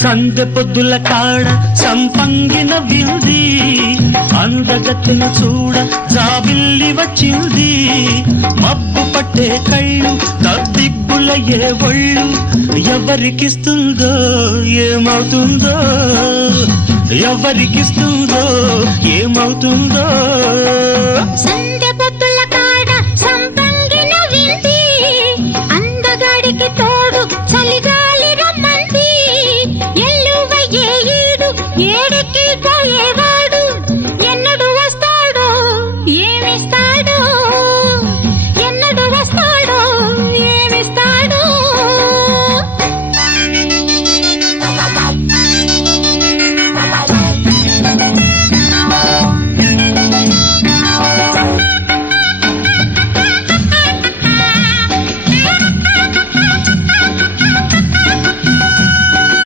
సందె పొద్దుల కాడ సంపంగిన వింది అందగత్తెను చూడ జాబిల్లి వచ్చింది మబ్బు పట్టే కళ్ళు తద్దిబ్బుల ఏ ఒళ్ళు ఎవరికిస్తుందో ఏమవుతుందో ఎవరికిస్తుందో ఏమవుతుందో సందె